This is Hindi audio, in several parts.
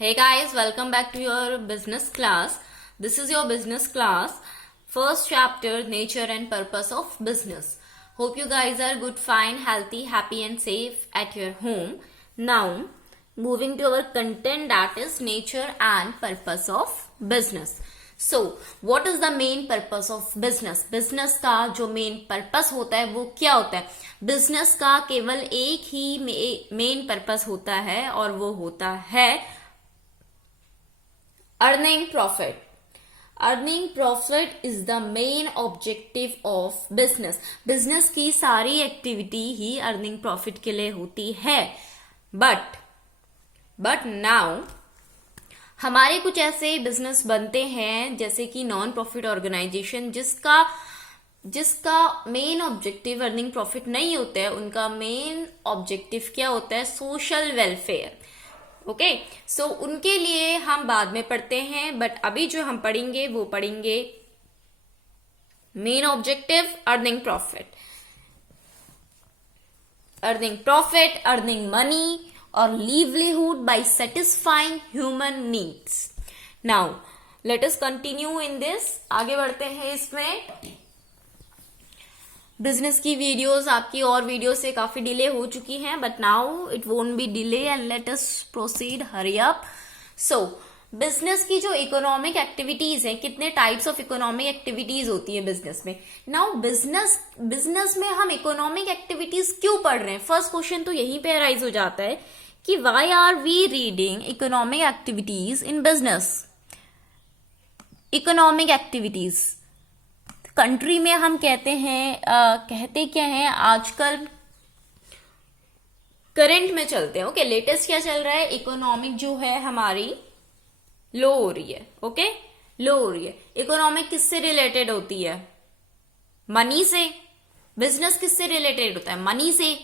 Hey guys, welcome back to your business class. This is your business class. First chapter, nature and purpose of business. Hope you guys are good, fine, healthy, happy and safe at your home. Now, moving to our content, that is nature and purpose of business. So, what is the main purpose of business? Business का जो main purpose होता है वो क्या होता है? Business का केवल एक ही main purpose होता है और वो होता है earning profit. Earning profit is the main objective of business. Business की सारी एक्टिविटी ही earning profit के लिए होती है. But now हमारे कुछ ऐसे बिजनेस बनते हैं जैसे कि नॉन प्रॉफिट ऑर्गेनाइजेशन जिसका मेन ऑब्जेक्टिव अर्निंग प्रॉफिट नहीं होता है. उनका मेन ऑब्जेक्टिव क्या होता है? Social welfare. ओके, सो उनके लिए हम बाद में पढ़ते हैं, बट अभी जो हम पढ़ेंगे वो पढ़ेंगे main objective earning profit. Earning money or livelihood by satisfying human needs. Now, let us continue in this. आगे बढ़ते हैं इसमें. बिजनेस की वीडियोस आपकी और वीडियो से काफी डिले हो चुकी हैं, but now it won't be delay and let us proceed, hurry up. So business की जो इकोनॉमिक एक्टिविटीज हैं, कितने टाइप्स ऑफ इकोनॉमिक एक्टिविटीज होती है बिजनेस में. नाउ बिजनेस में हम इकोनॉमिक एक्टिविटीज क्यों पढ़ रहे हैं? फर्स्ट क्वेश्चन तो यहीं पे अराइज हो जाता है कि why are we reading economic activities in business. Economic activities country में हम कहते क्या हैं आजकल करंट में चलते हैं. ओके, लेटेस्ट क्या चल रहा है? इकोनॉमिक जो है हमारी लो हो रही है. ओके, लो हो रही है. इकोनॉमिक किससे रिलेटेड होती है? मनी से. बिजनेस किससे रिलेटेड होता है? मनी से.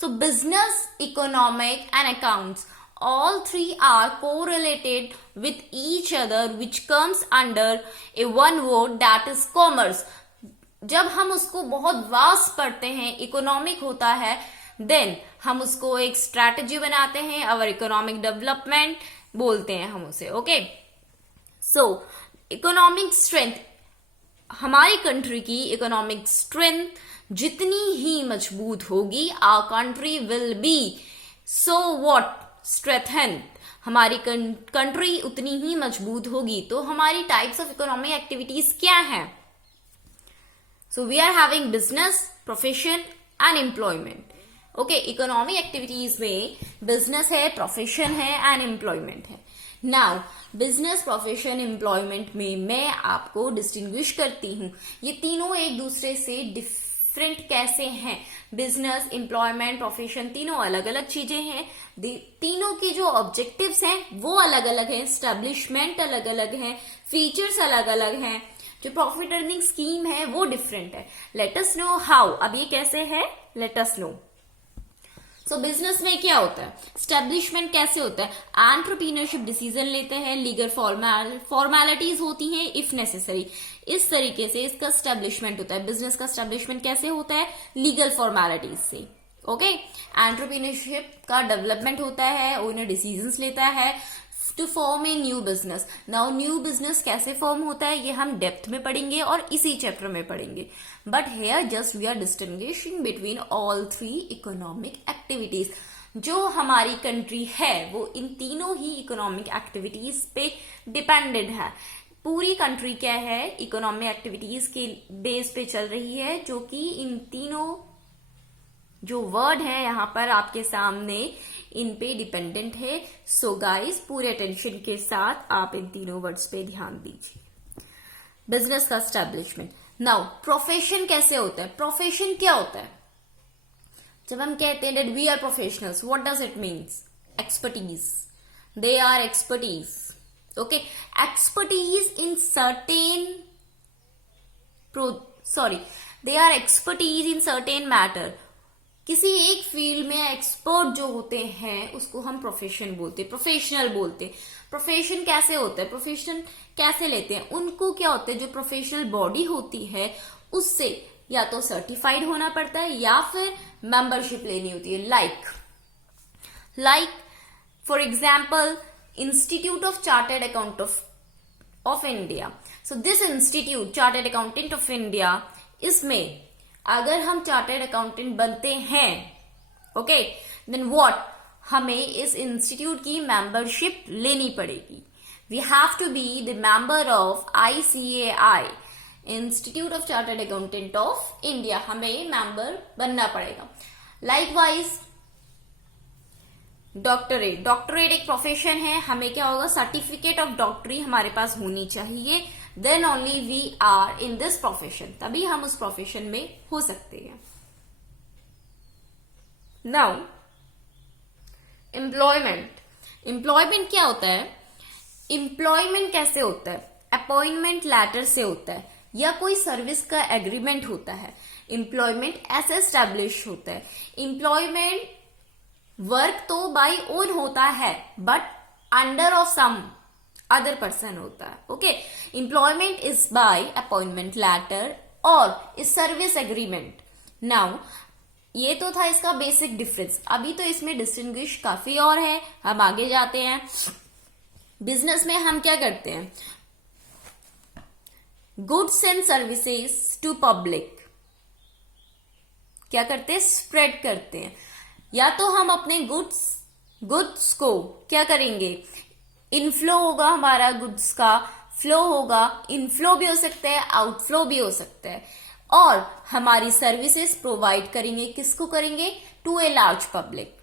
So business, economic and accounts, all three are correlated with each other, which comes under a one word, that is commerce. जब हम उसको बहुत वास्ट पढ़ते हैं, इकोनॉमिक होता है, देन हम उसको एक स्ट्रैटेजी बनाते हैं, और इकोनॉमिक डेवलपमेंट बोलते हैं हम उसे. ओके, सो इकोनॉमिक स्ट्रेंथ, हमारी कंट्री की इकोनॉमिक स्ट्रेंथ जितनी ही मजबूत होगी, our country will be so what strengthened. हमारी कंट्री उतनी ही मजबूत होगी. तो हमारी टाइप्स ऑफ इकोनॉमिक एक्टिविटीज क्या है? So we are having business, profession and employment. Okay, economic activities में बिजनेस है, प्रोफेशन है एंड एम्प्लॉयमेंट है. नाउ बिजनेस, प्रोफेशन, एम्प्लॉयमेंट में मैं आपको डिस्टिंग्विश करती हूं ये तीनों एक दूसरे से डिफरेंट कैसे हैं. बिजनेस, एम्प्लॉयमेंट, प्रोफेशन तीनों अलग अलग चीजें हैं. तीनों की जो ऑब्जेक्टिव्स हैं वो अलग अलग हैं, एस्टेब्लिशमेंट अलग अलग है, फीचर्स अलग अलग हैं. जो प्रॉफिट अर्निंग स्कीम है वो डिफरेंट है. Let us know how. अब ये कैसे है, लेट अस नो. सो बिजनेस में क्या होता है? स्टैब्लिशमेंट कैसे होता है? एंटरप्रेन्योरशिप डिसीजन लेते हैं, लीगल फॉर्मेलिटीज होती हैं इफ नेसेसरी. इस तरीके से इसका स्टैब्लिशमेंट होता है. बिजनेस का स्टैब्लिशमेंट कैसे होता है? लीगल फॉर्मेलिटीज से. ओके, एंटरप्रेन्योरशिप का डेवलपमेंट होता है, उन्हें डिसीजंस लेता है to form a new business. Now new business कैसे फॉर्म होता है ये हम डेप्थ में पढ़ेंगे और इसी चैप्टर में पढ़ेंगे. But here just we are distinguishing between all three economic activities. जो हमारी कंट्री है वो इन तीनों ही इकोनॉमिक एक्टिविटीज पे डिपेंडेड है. पूरी कंट्री क्या है? इकोनॉमिक एक्टिविटीज के बेस पे चल रही है, जो कि इन तीनों जो वर्ड है यहां पर आपके सामने इन पे डिपेंडेंट है. सो गाइस, पूरे अटेंशन के साथ आप इन तीनों वर्ड्स पे ध्यान दीजिए. बिजनेस का स्टैब्लिशमेंट. नाउ प्रोफेशन कैसे होता है? प्रोफेशन क्या होता है? जब हम कहते हैं that we are professionals, what does it means? Expertise. They are expertise. Okay, expertise in they are expertise in certain matter. किसी एक फील्ड में एक्सपर्ट जो होते हैं उसको हम प्रोफेशन बोलते हैं, प्रोफेशनल बोलते हैं. प्रोफेशन कैसे होता है? प्रोफेशन कैसे लेते हैं? उनको क्या होता है, जो प्रोफेशनल बॉडी होती है उससे या तो सर्टिफाइड होना पड़ता है या फिर मेंबरशिप लेनी होती है. Like for example institute of chartered account of India. So this institute chartered Accountant of India, इसमें अगर हम चार्टर्ड अकाउंटेंट बनते हैं, ओके, देन व्हाट, हमें इस इंस्टीट्यूट की मेंबरशिप लेनी पड़ेगी. We have to be the member of ICAI, Institute of Chartered Accountant of India. हमें मेंबर बनना पड़ेगा. लाइकवाइज डॉक्टरेट एक प्रोफेशन है. हमें क्या होगा, सर्टिफिकेट ऑफ डॉक्टरी हमारे पास होनी चाहिए. Then only we are in this profession, तभी हम उस प्रोफेशन में हो सकते हैं. नाउ एम्प्लॉयमेंट क्या होता है? एम्प्लॉयमेंट कैसे होता है? अपॉइंटमेंट लेटर से होता है या कोई सर्विस का एग्रीमेंट होता है. एम्प्लॉयमेंट ऐसे एस्टेब्लिश होता है. एम्प्लॉयमेंट वर्क तो बाय ओन होता है but under of some other person होता है. Okay, employment is by appointment letter और इज सर्विस एग्रीमेंट. नाउ ये तो था इसका बेसिक डिफरेंस. अभी तो इसमें डिस्टिंग्विश काफी और है. हम आगे जाते हैं. बिजनेस में हम क्या करते हैं? Goods and services to public क्या करते हैं? स्प्रेड करते हैं. या तो हम अपने गुड्स को क्या करेंगे? इनफ्लो होगा हमारा गुड्स का, फ्लो होगा. इनफ्लो भी हो सकता है, आउटफ्लो भी हो सकता है. और हमारी सर्विसेज प्रोवाइड करेंगे. किसको करेंगे? To a large public.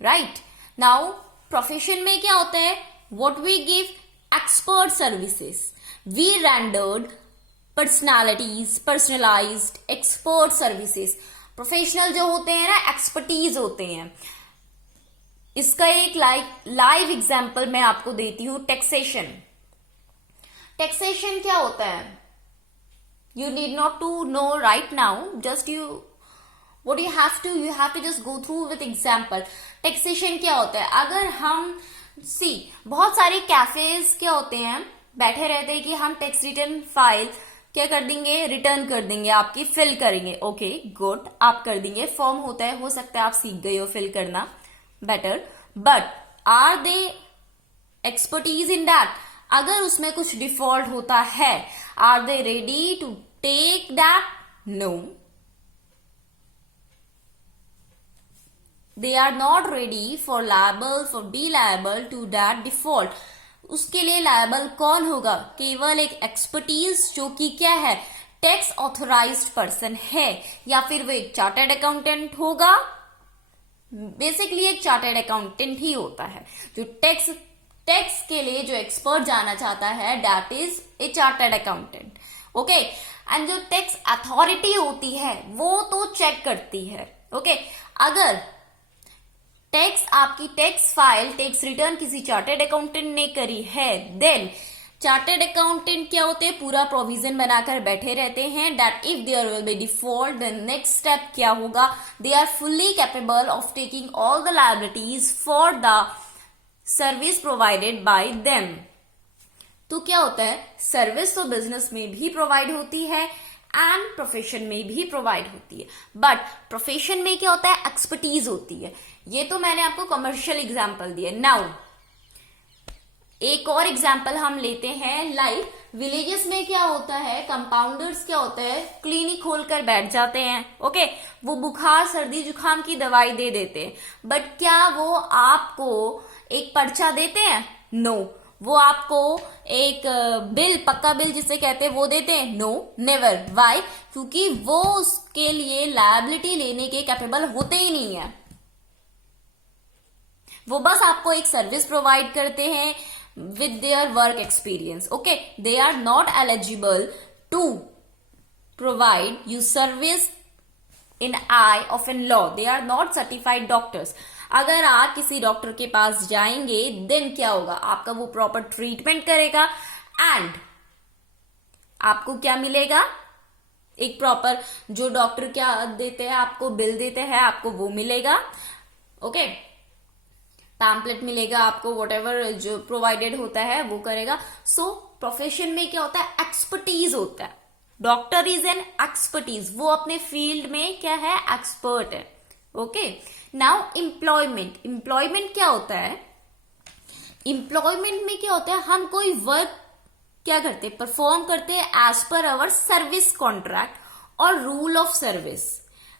Right. Now profession में क्या होता है? What we give expert services. We rendered personalised expert services. Professional जो होते हैं ना, एक्सपर्टीज होते हैं. इसका एक लाइव एग्जांपल मैं आपको देती हूं. टैक्सेशन क्या होता है? You need not to know right now. Just what you have to just go through with example. Taxation क्या होता है? अगर हम बहुत सारे कैफेज क्या होते हैं, बैठे रहते हैं कि हम टैक्स रिटर्न फाइल क्या कर देंगे? रिटर्न कर देंगे, आपकी फिल करेंगे. ओके, गुड, आप कर देंगे. फॉर्म होता है, हो सकता है आप सीख गए हो फिल करना better. But are they expertise in that? अगर उसमें कुछ डिफॉल्ट होता है, are they ready to take that? No, they are not ready for be liable to that default. उसके लिए लायबल कौन होगा? केवल एक एक्सपर्टीज जो कि क्या है? टैक्स ऑथोराइज्ड पर्सन है, या फिर वो एक चार्टर्ड अकाउंटेंट होगा. बेसिकली एक चार्टर्ड अकाउंटेंट ही होता है जो टैक्स के लिए जो एक्सपर्ट जाना चाहता है, that is a chartered accountant. Okay, and जो टैक्स अथॉरिटी होती है वो तो चेक करती है. ओके, अगर आपकी टैक्स फाइल, टैक्स रिटर्न किसी चार्टर्ड अकाउंटेंट ने करी है, देन चार्टर्ड अकाउंटेंट क्या होते हैं? पूरा प्रोविजन बनाकर बैठे रहते हैं that if there will be default, the next step क्या होगा? They are fully capable of taking all the liabilities for the service provided by them. तो क्या होता है? सर्विस तो बिजनेस में भी प्रोवाइड होती है एंड प्रोफेशन में भी प्रोवाइड होती है. बट प्रोफेशन में क्या होता है? एक्सपर्टीज होती है. ये तो मैंने आपको कमर्शियल एग्जांपल दिए. नाउ एक और एग्जांपल हम लेते हैं. लाइक विलेजेस में क्या होता है? कंपाउंडर्स क्या होता है? क्लिनिक खोलकर बैठ जाते हैं. ओके, वो बुखार, सर्दी, जुकाम की दवाई दे देते हैं. बट क्या वो आपको एक पर्चा देते हैं? नो. वो आपको एक बिल, पक्का बिल जिसे कहते हैं, वो देते हैं? No, never. वाई? क्योंकि वो उसके लिए लायबिलिटी लेने के कैपेबल होते ही नहीं है. वो बस आपको एक सर्विस प्रोवाइड करते हैं with their work experience. Okay, they are not eligible to provide you service in eye of in law. They are not certified doctors. अगर आप किसी डॉक्टर के पास जाएंगे, देन क्या होगा? आपका वो प्रॉपर ट्रीटमेंट करेगा एंड आपको क्या मिलेगा? एक प्रॉपर जो डॉक्टर क्या देते हैं, आपको बिल देते हैं, आपको वो मिलेगा. ओके, पैम्पलेट मिलेगा आपको, व्हाटएवर जो प्रोवाइडेड होता है वो करेगा. सो प्रोफेशन में क्या होता है? एक्सपर्टीज होता है. डॉक्टर इज एन एक्सपर्टीज, वो अपने फील्ड में क्या है? एक्सपर्ट है. ओके, नाउ एम्प्लॉयमेंट क्या होता है? एम्प्लॉयमेंट में क्या होता है, हम कोई वर्क क्या करते हैं, परफॉर्म करते हैं एज पर आवर सर्विस कॉन्ट्रैक्ट और rule of service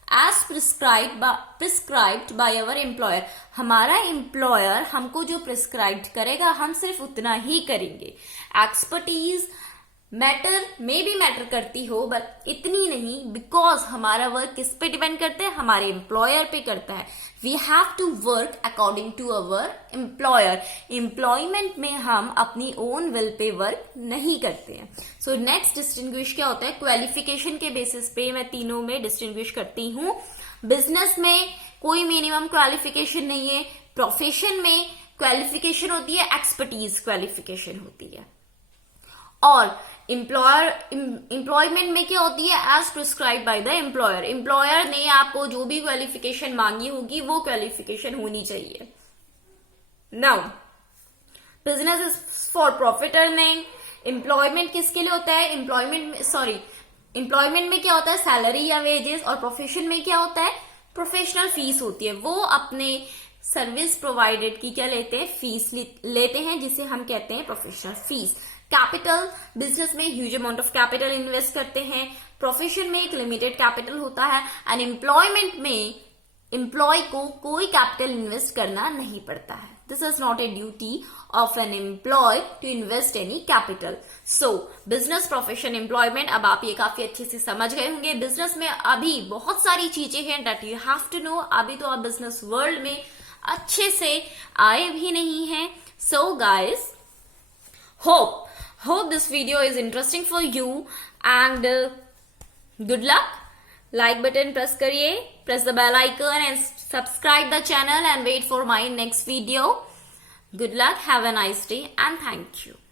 as prescribed by our employer. हमारा एम्प्लॉयर हमको जो प्रिस्क्राइब करेगा हम सिर्फ उतना ही करेंगे। एक्सपर्टीज मैटर करती हो बट इतनी नहीं, बिकॉज हमारा वर्क किस पे डिपेंड करता है, हमारे एम्प्लॉयर पे करता है। We have to work according to our employer. Employment में हम अपनी ओन विल पे वर्क नहीं करते हैं। सो नेक्स्ट डिस्टिंग्विश क्या होता है, क्वालिफिकेशन के बेसिस पे मैं तीनों में डिस्टिंग्विश करती हूँ। बिजनेस में कोई मिनिमम क्वालिफिकेशन नहीं है, प्रोफेशन में क्वालिफिकेशन होती है, एक्सपर्टीज क्वालिफिकेशन होती है, और एम्प्लॉयमेंट में क्या होती है, as prescribe by the employer. Employer ने आपको जो भी क्वालिफिकेशन मांगी होगी वो क्वालिफिकेशन होनी चाहिए। Now business is for profit earning. Employment किसके लिए होता है, एम्प्लॉयमेंट में क्या होता है, सैलरी या वेजेस, और प्रोफेशन में क्या होता है, प्रोफेशनल फीस होती है। वो अपने सर्विस प्रोवाइडेड की क्या लेते हैं, फीस लेते हैं, जिसे हम कहते हैं प्रोफेशनल फीस। कैपिटल, बिजनेस में huge amount of capital invest करते हैं, प्रोफेशन में एक लिमिटेड कैपिटल होता है, एंड एम्प्लॉयमेंट में एम्प्लॉय को कोई कैपिटल इन्वेस्ट करना नहीं पड़ता है। This is not a duty of an employ to invest any capital. So business, profession, employment, अब आप ये काफी अच्छे से समझ गए होंगे। बिजनेस में अभी बहुत सारी चीजें हैं that you have to know. अभी तो आप बिजनेस वर्ल्ड में अच्छे से आए भी नहीं हैं। So guys, hope this video is interesting for you, and good luck. Like button press करिए, press the bell icon and subscribe the channel and wait for my next video. Good luck, have a nice day and thank you.